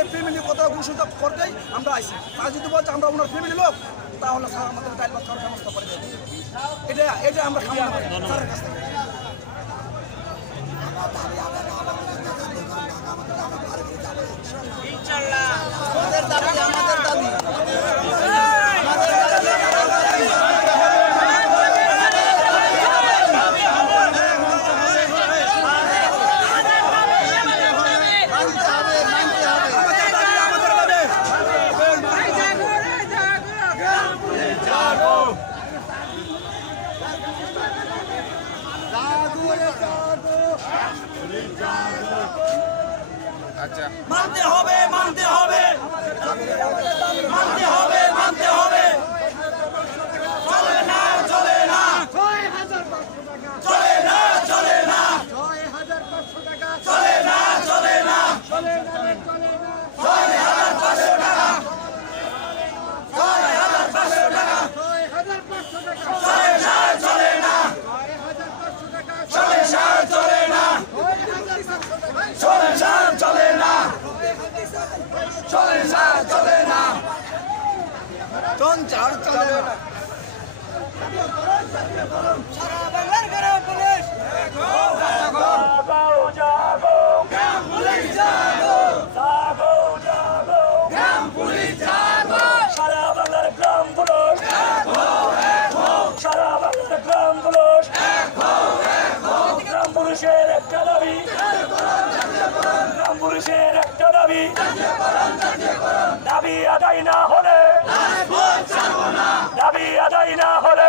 এই ফ্যামিলির কথা ঘোষণা করতেই আমরা আইছি। আর যদি বলছে আমরা ওনার ফ্যামিলি লোক, তাহলে স্যার আমাদের ডাইল ভাত খাওয়ার ব্যবস্থা করে দেবে। এটা আমরা কামনা করি স্যারের কাছ থেকে। আমাদের দাবি আমাদের দাবি মানতে হবে মানতে হবে মানতে হবে মানতে হবে। চলে না চলে না চলে না চলে না 6500 টাকা চলে না চলে না চলে না রে, চলে না 6500 টাকা 6500 টাকা 6500 টাকা চলে না চলে না 6500 টাকা চলে না চলে না 6500 টাকা চলে না চলে না চলে না চঞ্চার চলে না। সারা বাংলার গ্রাম পুলিশ জাগো জাগো গ্রাম পুলিশ জাগো জাগো জাগো গ্রাম পুলিশ জাগো সারা বাংলার গ্রাম পুলিশ সারা বাংলার গ্রাম পুলিশ গ্রাম পুলিশের একটা দাবি গ্রাম পুলিশের একটা দাবি দাবি আদায় না হলে দাবি আদায় না হলে